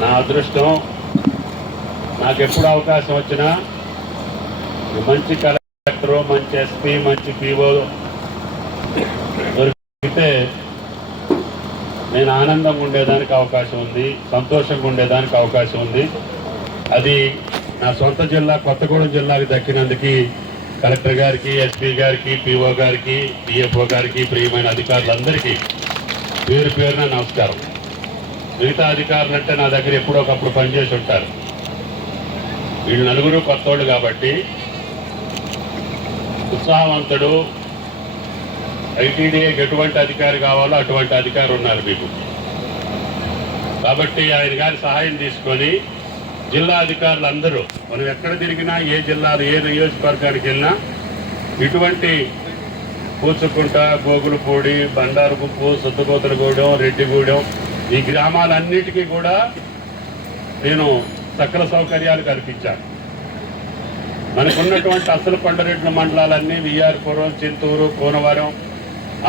నా అదృష్టం. నాకు ఎప్పుడు అవకాశం వచ్చినా మంచి కలెక్టర్, మంచి ఎస్పీ, మంచి పీఓ దొరికితే నేను ఆనందంగా ఉండేదానికి అవకాశం ఉంది, సంతోషంగా ఉండేదానికి అవకాశం ఉంది. అది నా సొంత జిల్లా కొత్తగూడెం జిల్లాకి దక్కినందుకు కలెక్టర్ గారికి, ఎస్పీ గారికి, పీఓ గారికి, డిఎఫ్ఓ గారికి, ప్రియమైన అధికారులందరికీ పేరు పేరున నమస్కారం. మిగతా అధికారులు అంటే నా దగ్గర ఎప్పుడో ఒకప్పుడు పనిచేసి ఉంటారు. వీళ్ళు నలుగురు కొత్తోళ్ళు కాబట్టి ఉత్సాహవంతుడు, ఐటీడీఏకి ఎటువంటి అధికారి కావాలో అటువంటి అధికారి ఉన్నారు మీకు. కాబట్టి ఆయన గారి సహాయం తీసుకొని జిల్లా అధికారులందరూ మనం ఎక్కడ తిరిగినా, ఏ జిల్లాలో ఏ నియోజకవర్గానికి వెళ్ళినా ఇటువంటి పూచుకుంట, గోగులపూడి, బండారుగుప్పు, సుద్దకోతలగూడెం, రెడ్డిగూడెం ఈ గ్రామాలన్నిటికీ కూడా నేను సకల సౌకర్యాలు కల్పించాను. మనకున్నటువంటి అసలు కొండరెడ్ల మండలాలన్నీ విఆర్పురం, చింతూరు, కోనవరం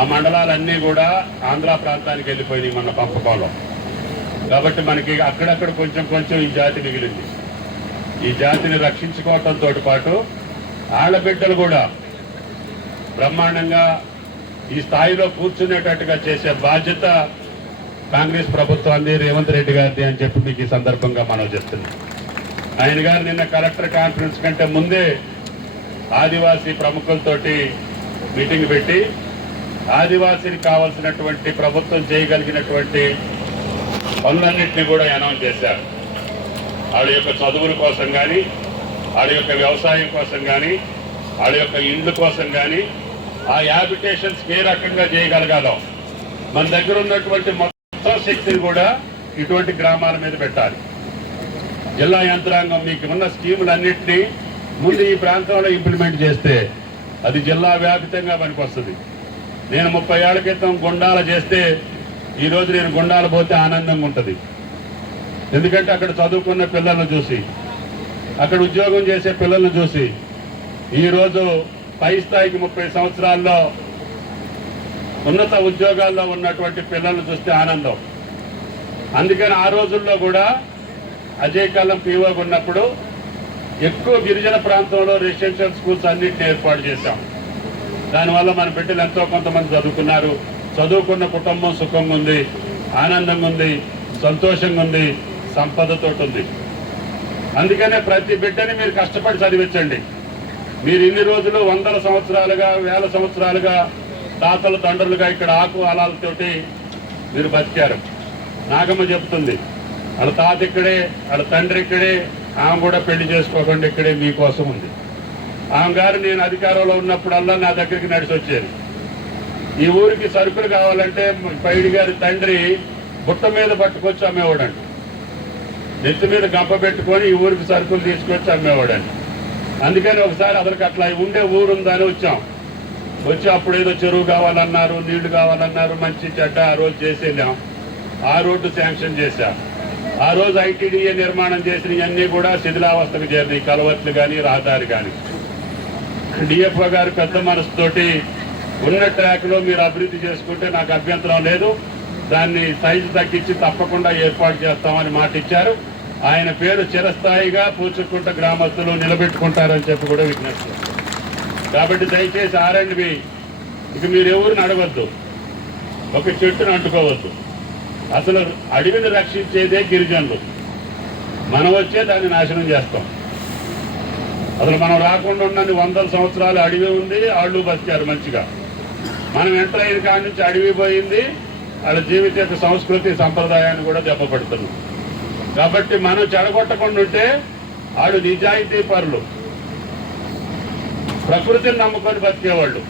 ఆ మండలాలన్నీ కూడా ఆంధ్ర ప్రాంతానికి వెళ్ళిపోయినాయి మన పంపకంలో. కాబట్టి మనకి అక్కడక్కడ కొంచెం కొంచెం ఈ జాతి మిగిలింది. ఈ జాతిని రక్షించుకోవటంతో పాటు ఆడబిడ్డలు కూడా బ్రహ్మాండంగా ఈ స్థాయిలో కూర్చునేటట్టుగా చేసే బాధ్యత కాంగ్రెస్ ప్రభుత్వాన్ని, రేవంత్ రెడ్డి గారిది అని చెప్పి మీకు ఈ సందర్భంగా మనం చేస్తున్నాం. ఆయన గారు నిన్న కలెక్టర్ కాన్ఫరెన్స్ కంటే ముందే ఆదివాసీ ప్రముఖులతోటి మీటింగ్ పెట్టి ఆదివాసీకి కావాల్సినటువంటి ప్రభుత్వం చేయగలిగినటువంటి పనులన్నింటినీ కూడా అనౌన్స్ చేశారు. వాళ్ళ యొక్క చదువుల కోసం కానీ, వాళ్ళ యొక్క వ్యవసాయం కోసం కానీ, వాళ్ళ యొక్క ఇండ్ల కోసం కానీ ఆ హ్యాబిటేషన్స్ ఏ రకంగా చేయగలగాలో మన దగ్గర ఉన్నటువంటి మొత్తం శక్తిని కూడా ఇటువంటి గ్రామాల మీద పెట్టాలి. జిల్లా యంత్రాంగం మీకు ఉన్న స్కీములన్నింటినీ ముందు ఈ ప్రాంతంలో ఇంప్లిమెంట్ చేస్తే అది జిల్లా వ్యాపితంగా పనికొస్తుంది. నేను 30 ఏళ్ల క్రితం గుండాల చేస్తే ఈరోజు నేను గుండాలు పోతే ఆనందంగా ఉంటుంది. ఎందుకంటే అక్కడ చదువుకున్న పిల్లలను చూసి, అక్కడ ఉద్యోగం చేసే పిల్లలను చూసి ఈరోజు పై స్థాయికి 30 సంవత్సరాల్లో ఉన్నత ఉద్యోగాల్లో ఉన్నటువంటి పిల్లలను చూస్తే ఆనందం. అందుకని ఆ రోజుల్లో కూడా అజయ్ కల్లం పీఓగా ఉన్నప్పుడు ఎక్కువ గిరిజన ప్రాంతంలో రెసిడెన్షియల్ స్కూల్స్ అన్నింటినీ ఏర్పాటు చేశాం. దానివల్ల మన బిడ్డలు ఎంతో కొంతమంది చదువుకున్నారు. చదువుకున్న కుటుంబం సుఖంగా ఉంది, ఆనందంగా ఉంది, సంతోషంగా ఉంది, సంపదతో ఉంది. అందుకనే ప్రతి బిడ్డని మీరు కష్టపడి చదివించండి. మీరు ఇన్ని రోజులు వందల సంవత్సరాలుగా, వేల సంవత్సరాలుగా తాతలు తండ్రులుగా ఇక్కడ ఆకు అలాలతోటి మీరు బతికారు. నాగమ్మ చెప్తుంది, వాళ్ళ తాత ఇక్కడే, వాళ్ళ తండ్రి ఇక్కడే, ఆమె కూడా పెళ్లి చేసుకోకుండా ఇక్కడే మీకోసం ఉంది. ఆమె గారు నేను అధికారంలో ఉన్నప్పుడల్లా నా దగ్గరికి నడిచి వచ్చేది. ఈ ఊరికి సరుకులు కావాలంటే పైడి గారి తండ్రి బుట్ట మీద పట్టుకొచ్చి అమ్మేవాడండి. నెత్తి మీద గంప పెట్టుకొని ఈ ఊరికి సరుకులు తీసుకొచ్చి అమ్మేవాడండి. అందుకని ఒకసారి అతనికి అట్లా ఉండే ఊరుందని వచ్చి అప్పుడు ఏదో చెరువు కావాలన్నారు, నీళ్లు కావాలన్నారు, మంచి చెడ్డ ఆ రోజు చేసేళ్ళాం. ఆ రోడ్డు శాంక్షన్ చేశాం. ఆ రోజు ఐటీడీఏ నిర్మాణం చేసినవన్నీ కూడా శిథిలావస్థకు చేరినాయి, కలవట్లు కానీ, రహదారి కానీ. డిఎఫ్ఓ గారు పెద్ద మనసుతోటి ఉన్న ట్రాక్లో మీరు అభివృద్ధి చేసుకుంటే నాకు అభ్యంతరం లేదు, దాన్ని సైజు తగ్గించి తప్పకుండా ఏర్పాటు చేస్తామని మాట ఇచ్చారు. ఆయన పేరు చిరస్థాయిగా పూచుకుంట గ్రామస్తులు నిలబెట్టుకుంటారని చెప్పి కూడా విజ్ఞప్తి. కాబట్టి దయచేసి ఆర్ఎండ్బి ఇక మీరు ఎవరిని అడగద్దు, ఒక చెట్టును అంటుకోవద్దు. అసలు అడవిని రక్షించేదే గిరిజనులు. మనం వచ్చే దాన్ని నాశనం చేస్తాం. అసలు మనం రాకుండా ఉన్నన్ని వందల సంవత్సరాలు అడవి ఉంది, వాళ్ళు బతికారు మంచిగా. మనం ఎంటర్ అయిన కాడి నుంచి అడవి పోయింది, వాళ్ళ జీవిత యొక్క సంస్కృతి సంప్రదాయాన్ని కూడా దెబ్బపడుతున్నాం. కాబట్టి మనం చెడగొట్టకుండా ఉంటే వాళ్ళు నిజాయితీ పరులు, ప్రకృతిని నమ్ముకొని బతికేవాళ్ళు.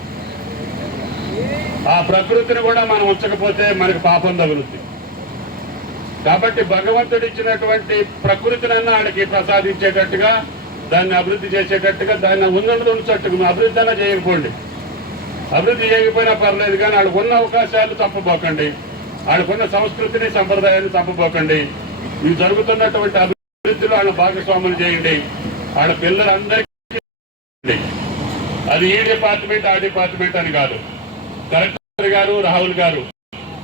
ఆ ప్రకృతిని కూడా మనం ఉంచకపోతే మనకు పాపం తగులుద్ది. కాబట్టి భగవంతుడు ఇచ్చినటువంటి ప్రకృతినన్నా ఆడికి ప్రసాదించేటట్టుగా, దాన్ని అభివృద్ధి చేసేటట్టుగా, దాన్ని ఉంచట్టుగా అభివృద్ధి అన్నా చేయకపోండి. అభివృద్ధి చేయకపోయినా పర్లేదు, కానీ వాళ్ళకున్న అవకాశాలు తప్పబోకండి, వాళ్ళకున్న సంస్కృతిని సంప్రదాయాన్ని తప్పబోకండి. ఇవి జరుగుతున్నటువంటి అభివృద్ధిలో వాళ్ళ భాగస్వాములు చేయండి. వాళ్ళ పిల్లలందరికీ, అది ఈ డిపార్ట్మెంట్ ఆ డిపార్ట్మెంట్ అని కాదు, కలెక్టర్ గారు, రాహుల్ గారు